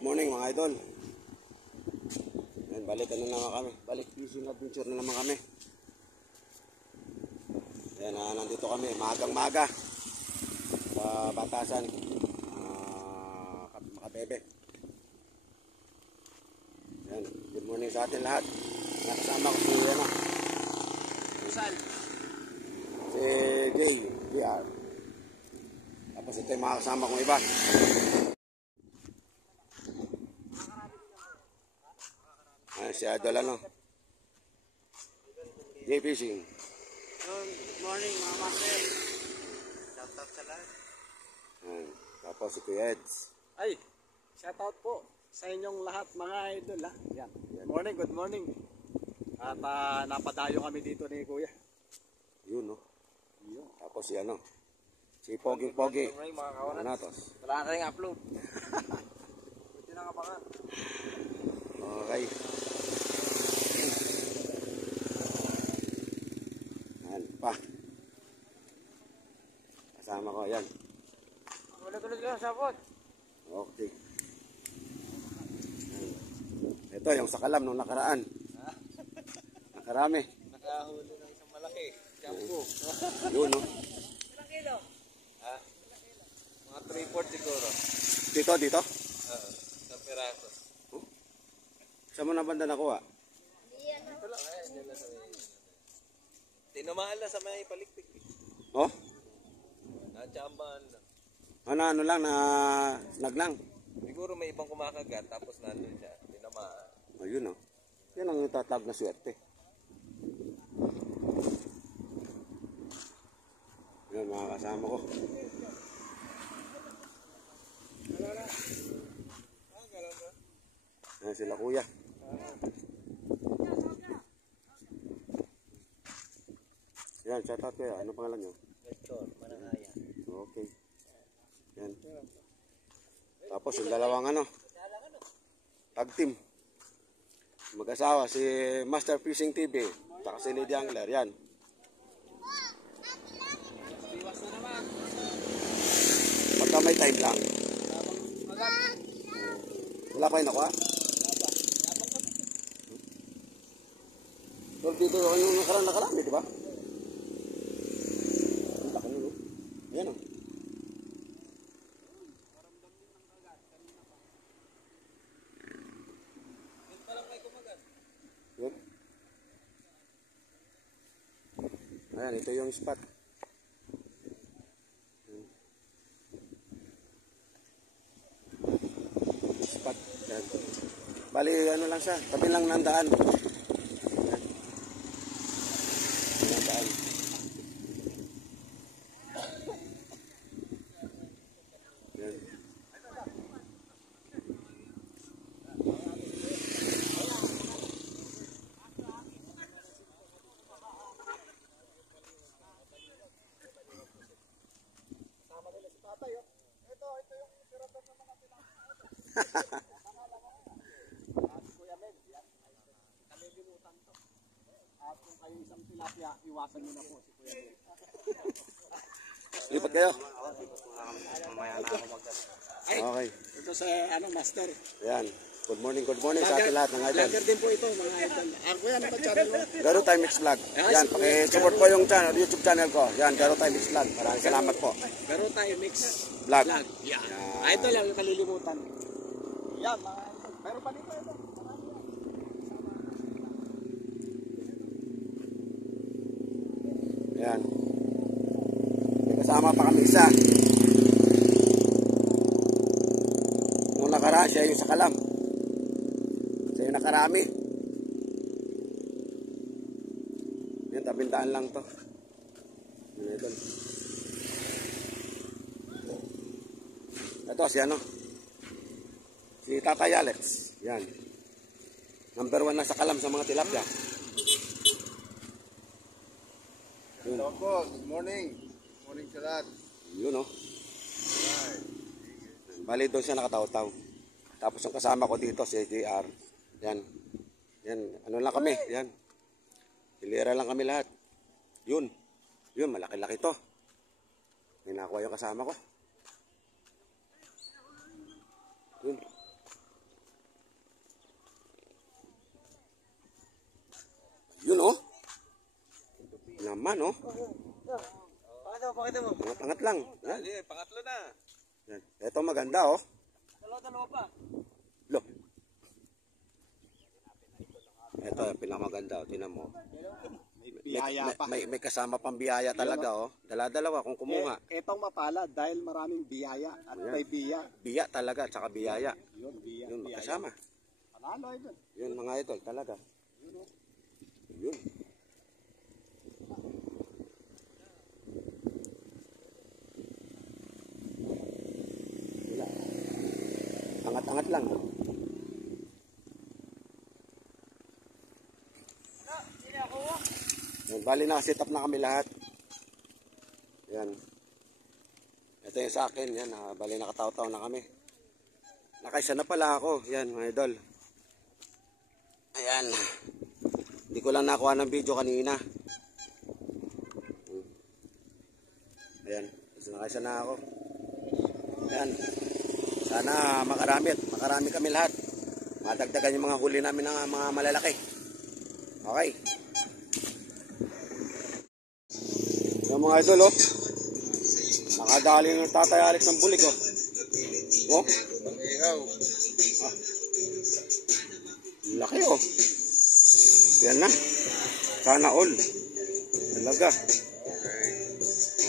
Good morning mga idol. Yan, balik ano naman kami. Balik fishing adventure na naman kami. Yan, nandito kami magang maga sa Batasan, Makabebe. Yan, good morning sa atin lahat. Nakasama ko si ano, Saan? si JR. Tapos ito yung mga kasama kong iba. Si Idol ano, J Fishing. Good morning mga master. Shout out sa lahat. Tapos si Kuya Eds. Ay, shout out po sa inyong lahat mga idol ha. Yan. Good morning. At napadayo kami dito ni Kuya. Yun no. Tapos si ano, si Pogi. Ano natos? Wala na rin upload. Buti na kapangan. Okay. Yan pa. Kasama ko yan. Ulit-ulit lang sabot. Okay. Ito yung sakalam nung nakaraan. Nakarami. Nakahuli ng isang malaki. Jambo. Yun no. Ilang kilo? Ha? Mga 3-4 siguro. Dito? Isang peraso. Saan mo na banda nakuha? Ito lang tinamaan lang sa may palikpik. Oh? Natsambahan lang. Ano lang na naglang. Siguro may ibang kumakagat tapos nandun siya. Tinamaan. Ayun oh. Yan ang tatawag na swerte. Yan mga kasama ko. Yan sila kuya. Yan, shout out kuya. Ano pangalan nyo? Victor, Manangaya. Okay. Yan. Tapos yung dalawang ano, tag team. Mag-asawa si Master Fishing TV. Taka si Lady Angler. Yan. Pagka may time lang. Wala pa yung nakuha? Tol, dito yung nakarami, di ba? Ang laki nun, no? Ayan, no? Yun. Ayan, ito yung spot. Spot. Ayan. Bali, ano lang siya, tabi lang ng daan. At kung kayo isang tilapia, iwasan nyo na po si Kuya Mel. Lipat kayo. Mamaya na ako Okay. Ito sa master. Yan. Good morning sa ating lahat ng idol. Vlogger din po ito mga idol. Kuya, ano ba channel mo? Garo Time Mix Vlog. Yan, paki-support po yung channel, YouTube channel ko. Yan, Garo Time Mix Vlog. Maraming salamat po. Garo tayo mix Vlog. Yan. Idol lang yung kalilimutan. Yan mga idol. Meron pa dito ito. Yan. May kasama pa kami isa. Nung nakaraan siya yung sakalam. Siya yung nakarami. Yan, tabindaan lang to. Yan, ito. Ito si ano? Si Tatay Alex. Yan. Number 1 na sakalam sa mga tilapia. Hello po, good morning. Good morning sa lahat. Yun o. Bali doon siya nakataw-taw. Tapos yung kasama ko dito si JR. Yan. Yan. Ano lang kami. Yan. Hilera lang kami lahat. Yun. Yun, malaki-laki to. May nakuha yung kasama ko. Yun. Yun oh. Naman oh. Pakita mo. Mga pangat lang. Yan. Hindi, pangatlo na. Yan. Ito maganda oh. Dalawa pa. Lo. Ito yung pinakamaganda oh. Tinan mo. Biyaya pa. May kasama pang biyaya talaga oh. Dala-dalawa kung kumuha. Etong mapalad dahil maraming biyaya at Ayan. may biya. Biya talaga, tsaka biyaya. Yun, biya. Yun, biyaya. magkasama. Panalo idol. Yun mga idol, talaga. Yun. Wala. Angat-angat lang. Yan, bali nakasit up na kami lahat. Yan. Ito yung sa akin. Yan, bali nakataw-taw na kami. Nakaisa na pala ako. Yan mga idol. Ayan. Hindi ko lang nakuha ng video kanina. Ayan. Nakaisa na ako. Ayan. Sana makarami kami lahat. Madagdagan yung mga huli namin ng mga malalaki. Okay. Yung mga idol oh. Nakadali ng Tatay Alex ng bulig oh. Oh. Ihaw. Ah. Laki oh. Yan na. Sana all. Talaga.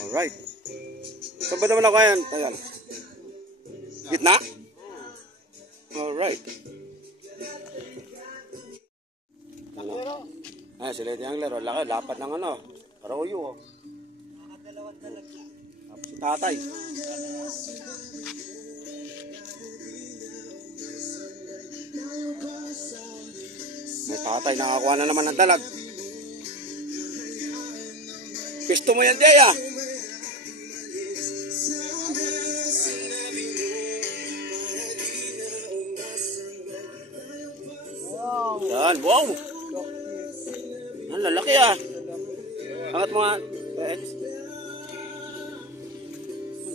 Alright. Saan ba naman ako yan? Ayan. Gitna? Alright. Ano? Ayan, si Lady Angler. Laki, lapat ng ano. Arroyo oh. Tapos si Tatay. May Tatay, nakakuha na naman ng dalag. Pisto mo yan, Jay ah. Yan, wow. Ang lalaki ah. Angat mo nga.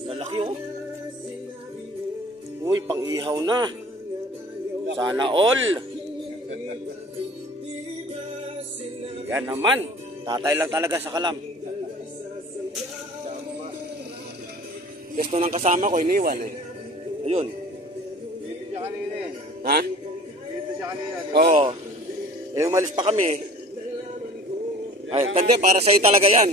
Lalaki oh. Uy, pang-ihaw na. Sana all. Yan naman. Tatay lang talaga sa kalam. Gusto ng kasama ko, iniwan eh. Ayun. Dito siya kanina eh. Ha? Dito siya kanina. Oo. Eh, umalis pa kami. Ay, hindi, para sa'yo talaga yan.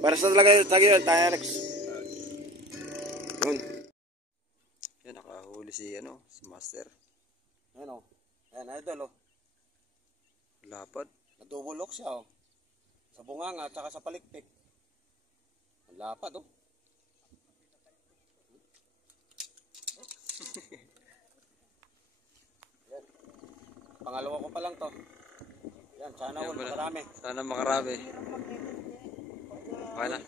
Para sa talaga yan, Tayo Alex. Yun. Yan, nakahuli si Master. Ayan o. Ayan, idol o. Lapad. Natubulok siya o. Sa bunganga at saka sa palikpik. Ang lapad o. Yan. Pangalawa ko pa lang to. Yan, sana Yan all, pala. marami. Sana makarami. Okay na.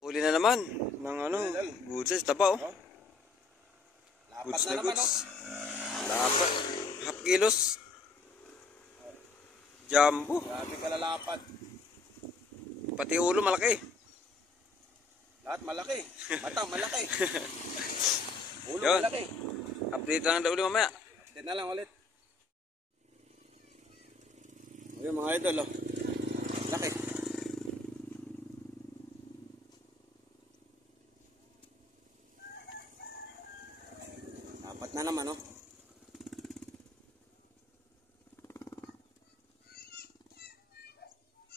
Huli na naman ng good size. Taba oh. Lapat Goods na na naman o. goods. Lapad. Half kilos. Jumbo. Grabe kalalapad. Pati ulo malaki. Lahat malaki. Mata malaki. Ulo Yun. malaki. Update lang daw ulit mamaya. Tignan lang ulit. Ayun mga idol oh. Laki. Dapat na naman oh.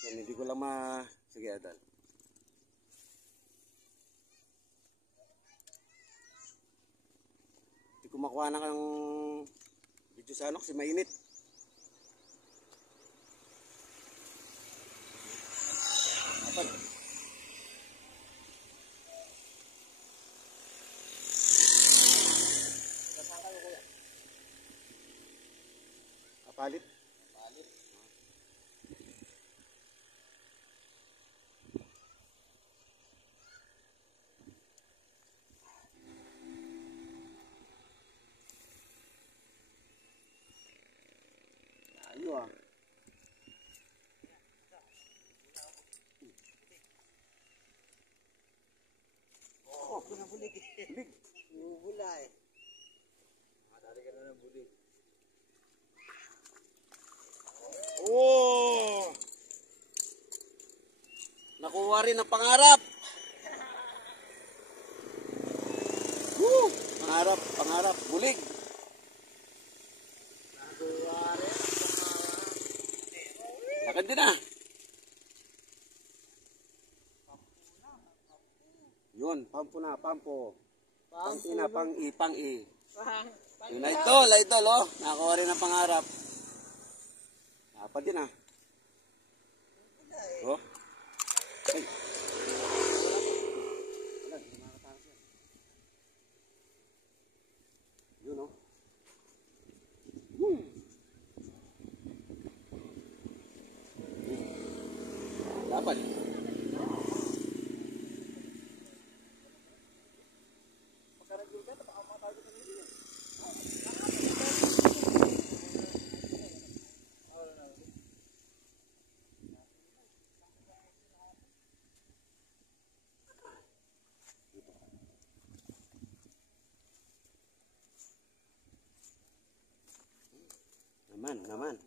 Yan, hindi ko lang sige idol. Hindi ko makuha na ng video sa kasi mainit. Dapat. Palit? Palit. Ayo ah. Oh, bulig. Bula eh. Nakuha rin ang pangarap. Woo! Pangarap, pangarap. Bulig. Lakad din ah. Yun, pampo na, pampo. Pampi na, pang-i, pang-i. Yun na idol, oh. Nakuha rin ang pangarap. Dapat din ah. Oh. Ay. Yun oh. Dapat. Naman.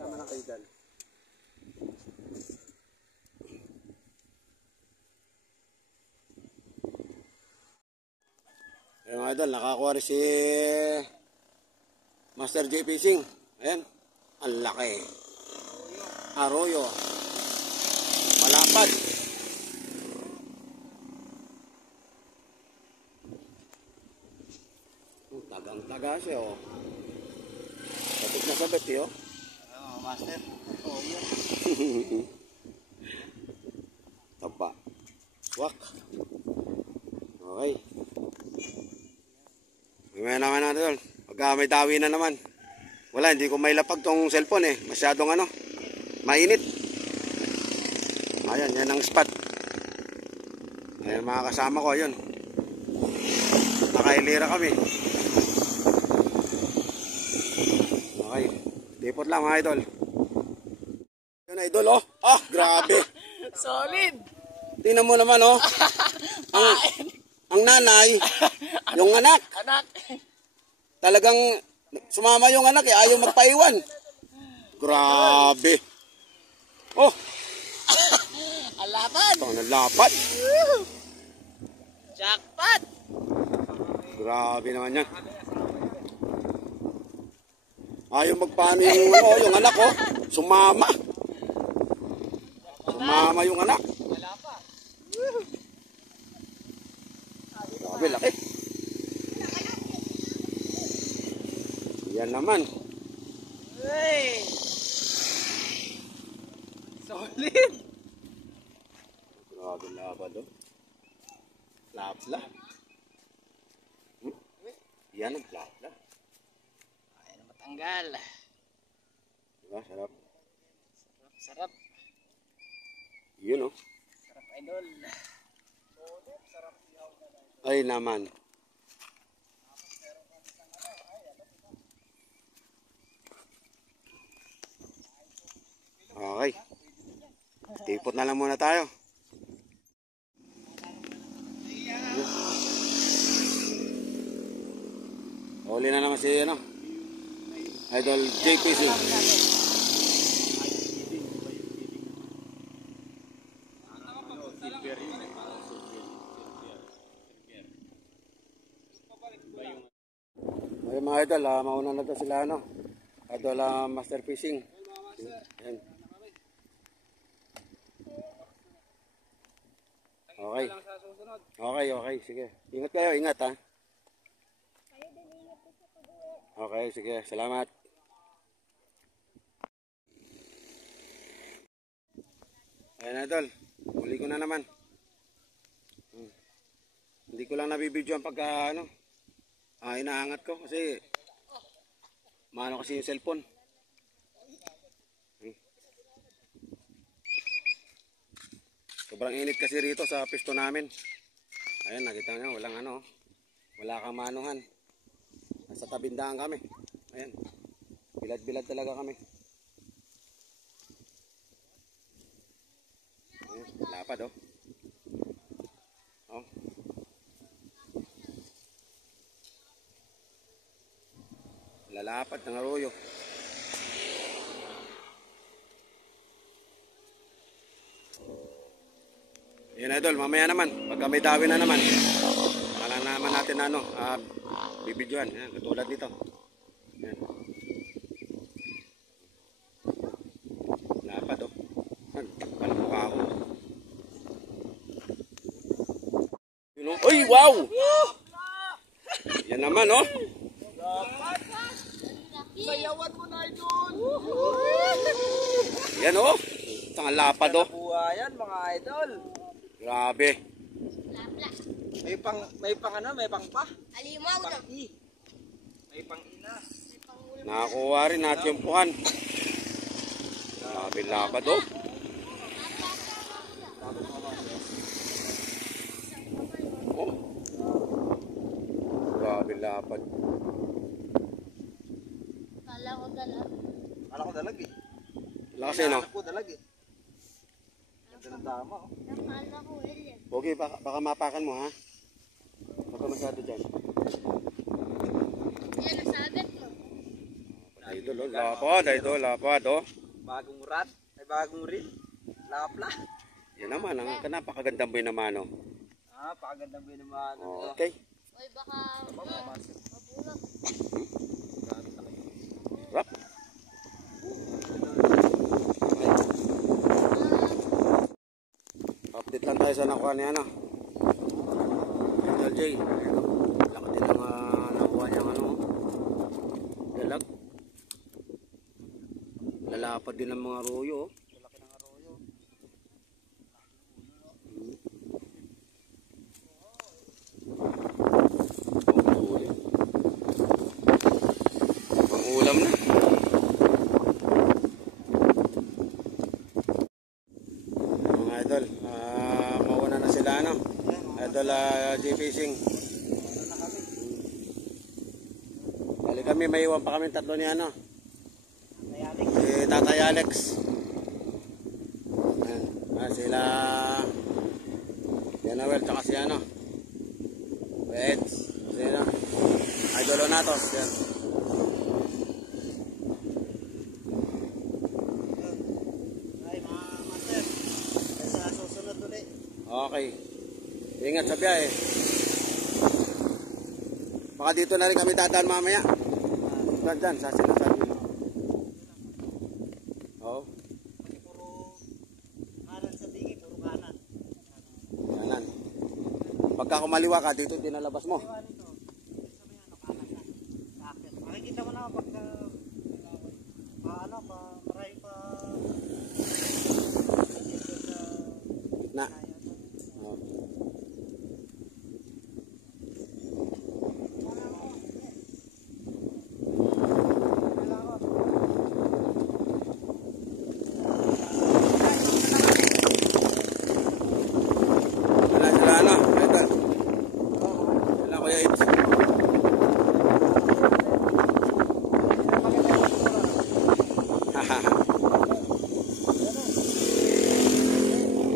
Sama na kayo dyan. Ayan mga idol, nakakuha rin si Master J Fishing. Ayan, ang laki. Arroyo. Malapad. Tagang-taga siya oh. Sabit na sabit eh oh. Master. Tapa. Wak. Okay. Mamaya naman natin. Pagka may dawi na naman. Wala, hindi ko may lapag tong cellphone eh. Masyadong ano, mainit. Ayan, yan ang spot. Ayan mga kasama ko, yun. Nakailira kami. Okay. Dipot lang mga idol. Yun idol oh. Ah, grabe. Solid! Tingnan mo naman oh. Ang nanay, yung anak. Talagang sumama yung anak eh, ayaw magpaiwan. Grabe. Oh. Alaban! Ito ang lapad. Jackpot! Grabe naman yan. Ayaw magpano yung, ano, yung anak oh. Sumama. Sumama yung anak. Grabe, laki. Yan naman. Hey! Solid! Grabe lapad oh. Lapla. Yan ang lapla. Ay, na matanggal. Diba, sarap. Sarap. Yun oh. Sarap idol. Ay naman. Okay. Tipot na lang muna tayo. Huli na naman si ano, Idol JPC. Ay mga idol, mauna na to sila ano. Idol Master Fishing. Ayan. Okay. Okay, sige. Ingat kayo, ingat ha. Okay, sige. Salamat. Ayan idol, huli ko na naman. Hindi ko lang nabibidyoan pagka ano, inaangat ko kasi maano kasi yung cellphone. Sobrang init kasi rito sa pisto namin. Ayan, nakita nyo, walang ano, wala kang manuhan. Nasa tabindaan kami. Ayan, bilad-bilad talaga kami. lapad, oh. Oh. Lalapad ng arroyo. Yan idol, mamaya naman, pagka may dawi na naman, alam naman natin na ano, bibidyohan, yan, katulad dito. Yan. Lapad, oh. Walang baho. Yun, oh. Uy, wow! Yan naman, oh. Sayawan mo na idol. Yan, oh. Tangang lapad, oh. Buhayan mga idol. Grabe. May pang ano, may pang pa. Alimaw na. May pang ina. Nakakuha rin natin yung puhan. Grabe lapad, oh. Oh. Grabe lapad. Kala ko dala. Kala ko dalag eh. Lakas eh, no? Kala ko dalag eh. Ganda ng tama oh. Nakala ko alien. Okay, baka mapakan mo, ha? Baka masyado dyan. Yan, nasabit mo. Idol, oh. Lapad, idol, lapad, oh. Bagong rat. Ay bagong reel. Lapla. Yan naman, ang napakagandang boy naman, oh. Pakagandang ba naman. Okay. Uy, baka mabulag. Rap. Update lang tayo sa nakuha niya, ano. Idol J. Laki din ang nakuha niya, ano. Dalag. Lalapad din ang mga arroyo, oh. Laki ng arroyo. Pang ulam na. Mga idol, mauna na sila, ano. Idol J Fishing. Bali kami, may iwan pa kami tatlo ni ano. Si Tatay Alex. Ayan. Sila Yanawel tsaka si ano. Eds. Sino? Idol Natos. Yan. Ay mga master. Sa susunod ulit. Okay. Ingat sa biyahe. Baka dito na rin kami dadaan mamaya. Dyan, sa sinasabi mo. Oo. Puro kanan sa digi, puro kanan. Kanan. Pagka kumaliwa ka, dito dinalabas mo. Makikita mo na pagka maray pa Na. Oh. Wala sila ano, ito. Wala Kuya Ibs.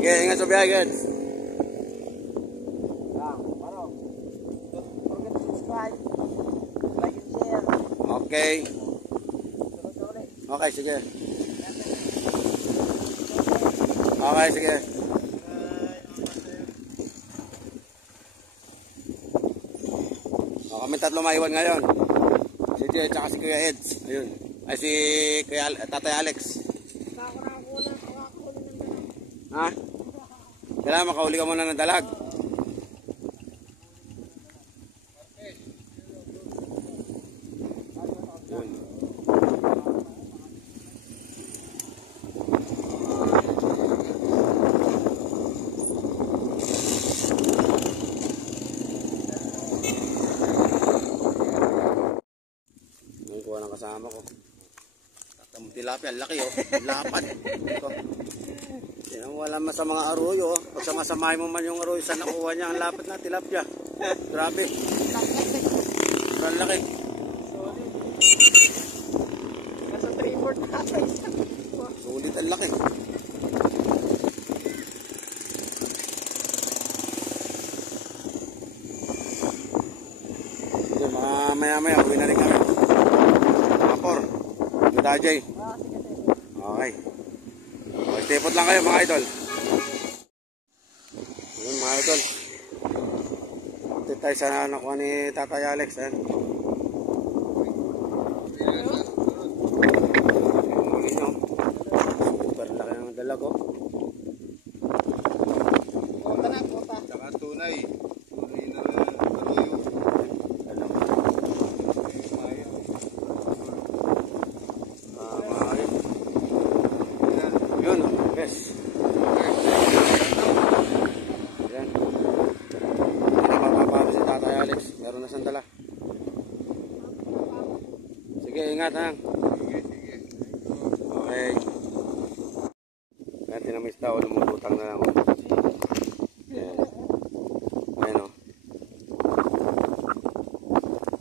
Okay, ingat sa biyahe, guys. Don't forget to subscribe, like and share. Okay. Okay, sige. Okay, sige. Kami tatlo maiwan ngayon. Si Jay at si Kuya Eds. Ayun. Ay si Kuya Tatay Alex. Ha? Kailangan makahuli ka muna ng dalag. Yun. Yung kuha ng kasama ko. Tatang tilapia, laki oh. Lapad. Ito. Yan, wala man sa mga arroyo. Oh. Pag samasamahin mo man yung arroyo sa nakuha niya, ang lapad na tilapia. Grabe. Ang laki. Nasa 3-4 natin. Sulit ang laki. maya-maya, uwi na rin kami. Mga 4. Good Jay. Okay. Okay, stay put lang kayo mga idol. Yun mga idol. Update tayo sa nakuha ni Tatay Alex. Ayan. Yung muli nyo. Super laki ng dalag oh. Saka tunay. Tunay na karuyo. Dalag. Mga ayun. Yun, best. Ayan. Hindi na mapapalo si Tatay Alex. Meron na siyang dala. Sige, ingat ha. Okay. Kaya tinamis daw, lumutang na lang. Ayan. Ayan o.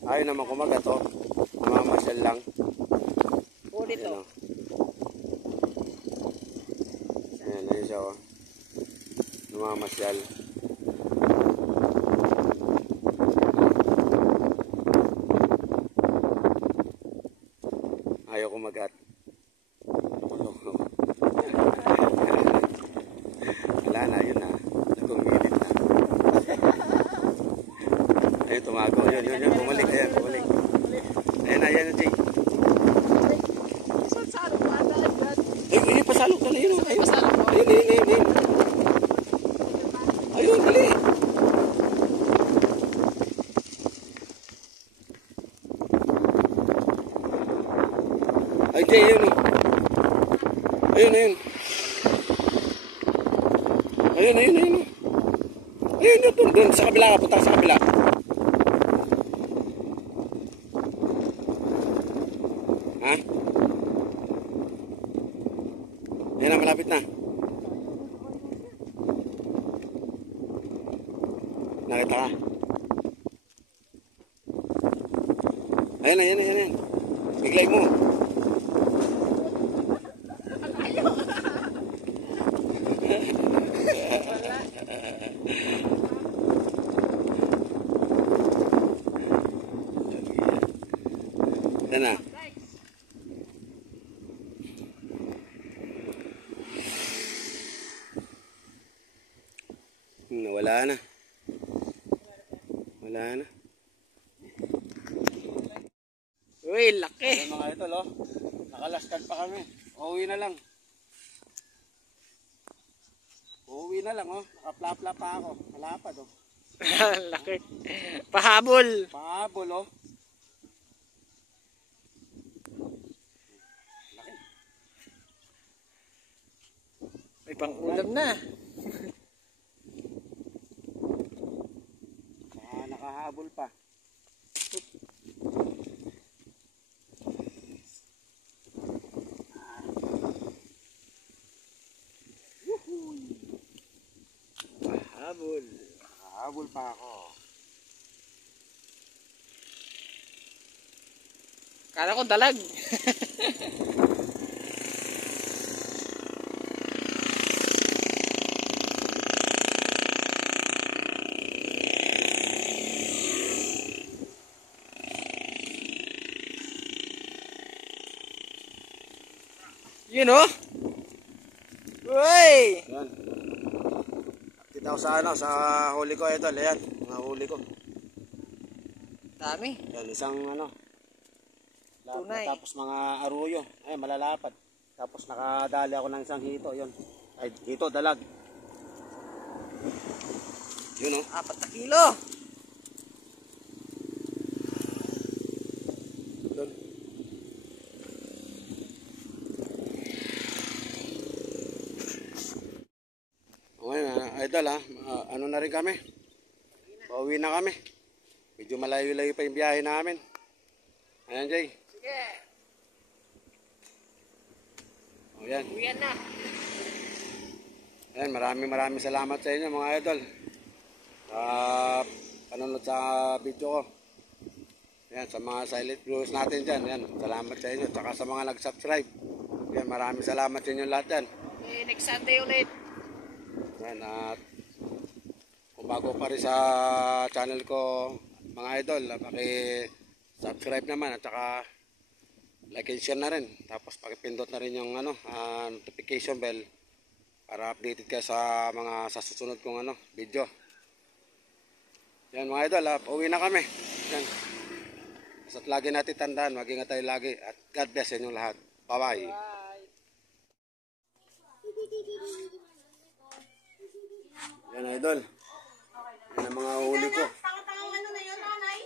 Ayaw naman kumagat o. Namamasyal lang. Ulit Ayan to. o. Ayan, ayun siya o. Namamasyal. Ayaw kumagat. Wala na, yun na. Nagkumilit na. Ayun, tumago. Yun. Bumalik. Ayan, bumalik. Ayan, Jay. Isang salo pa dahil dyan. Ayun, pasalok na yun. Ay, masalo po. Ayun. Ayun, dali. Ay, Jay, ayun. Ayun. Ayun. Ayun, doon. Sa kabila ka, punta sa kabila. Ha? Ayun na, malapit na. Nakita ka? Ayun. Biglay mo. Yan na. Wala na. Uy, laki. Ayan mga idol oh. Nakalaskan pa kami. Uuwi na lang oh. Nakaplapla pa ako. Malapad oh. Laki. Pahabol. Pahabol oh. May pang-ulam na. Nakahabol pa. Pahabol. Nakahabol pa ako. Kala ko dalag. Yun oh. Uy. Yan. Kita ko sa huli ko idol. Ayan, mga huli ko. Dami. Yan, isang Tunay. tapos mga aruyo. Ay, malalapad. Tapos nakadali ako ng isang hito. Yun. Ay, hito, dalag. Yun oh. 4 na kilo. Doon. Okay idol ano na rin kami. Pauwi na kami. Medyo malayo-layo pa yung biyahe namin. Ayan Jay. Sige. O yan. Uwian na. Ayan, maraming salamat sa inyo mga idol. Panonood sa video ko. Ayan, sa mga silent viewers natin dyan. Ayan, salamat sa inyo. Tsaka sa mga nag-subscribe. Ayan, maraming salamat sa inyo lahat dyan. Next Sunday ulit. Ayan, at kung bago pa rin sa channel ko mga idol, subscribe naman at saka like and share na rin. Tapos pakipindot na rin yung notification bell para updated kayo sa mga sa susunod kong video. Yan mga idol, pauwi na kami. Yan. Basta't lagi natin tandaan, mag-ingat tayo lagi at God bless sa inyong lahat. Bye-bye. Yan idol. Yan ang mga huli ko. Tanga-tangang ano na yun, nanay?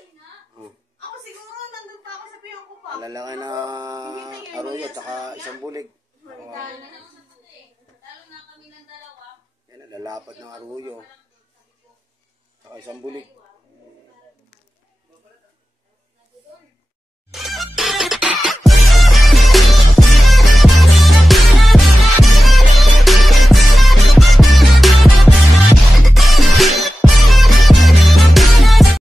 Oh. Ako siguro, nandun pa ako sa piyang ko pa. Lalaki na aroyo at saka isang bulig. Yan, lalapat ng aroyo. Saka isang bulig.